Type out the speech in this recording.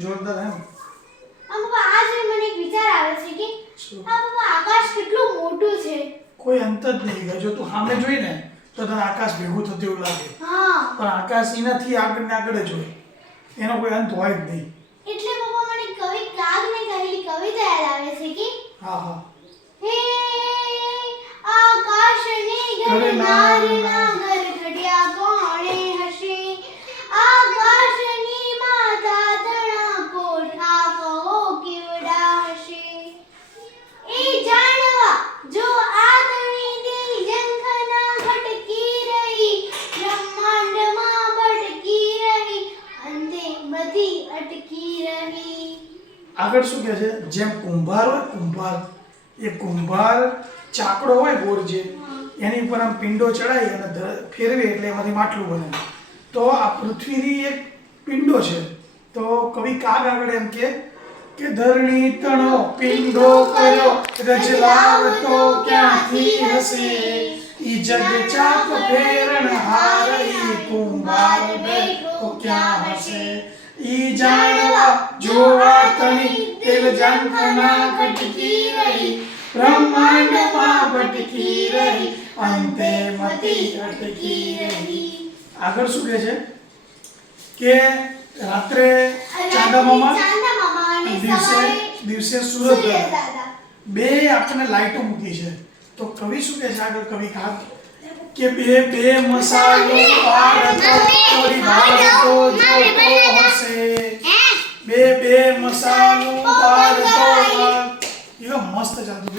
જોરદાર હે પપ્પા આજે મને એક વિચાર આવે છે કે પપ્પા આકાશ કેટલું મોટું છે. કોઈ અંત જ નહીં. જો તું સામે જોઈને તો તને આકાશ ભેગું થતું એવું લાગે, હા પણ આકાશ એનાથી આગળ ને આગળ જ હોય, એનો કોઈ અંત હોય જ નહીં. એટલે પપ્પા મને કવિ કાગને કહેલી કવિતા યાદ આવે છે કે હા હા હે આકાશને ઘડનારના ઘર ઘડ્યા કોણે હશે, આકાશની માતા તણા કોઠા કહો કેવડા હશે, એ જાણવા જો આદમી ની ઝંખના ભટકી રહી, બ્રહ્માંડમાં ભટકી રહી, અંતે બધી અટકી રહી. આગળ શું કહે છે? જેમ કુંભાર હોય, એ કુંભાર ચાકડો હોય ગોળ જે, એની ઉપર આમ પિંડો ચડાવી અને ફેરવે એટલે એમાંથી માટલું બને. તો આ પૃથ્વીની એક પિંડો છે. તો કવિ કાગ આગળ એમ કે ધરણી તણો પિંડો કર્યો, રજલાવતો ક્યાંથી હશે, ઈ જગ ચાક ફેરણ હારી, કુંભાર બેઠો ક્યાં હશે, ઈ જાણવા જોવા તણી તેલ ઝંખના ઘટકી રહી, બ્રહ્માંડમાં ભટકી રહી, અંતે મતી અટકી રહી. આગળ શું કહે છે કે રાત્રે ચાંદા મામા અને દિવસે સૂરજ સૂર્ય દાદા દાદા બે આપણને લાઈટો મૂકી છે. તો કવિ શું કહે છે આગળ? કવિ કાગ કે બે મસાલો પાડતો તોરી ભાડતો જોતો હશે, બે મસાલો પાડતો. એ મસ્ત ચાલતું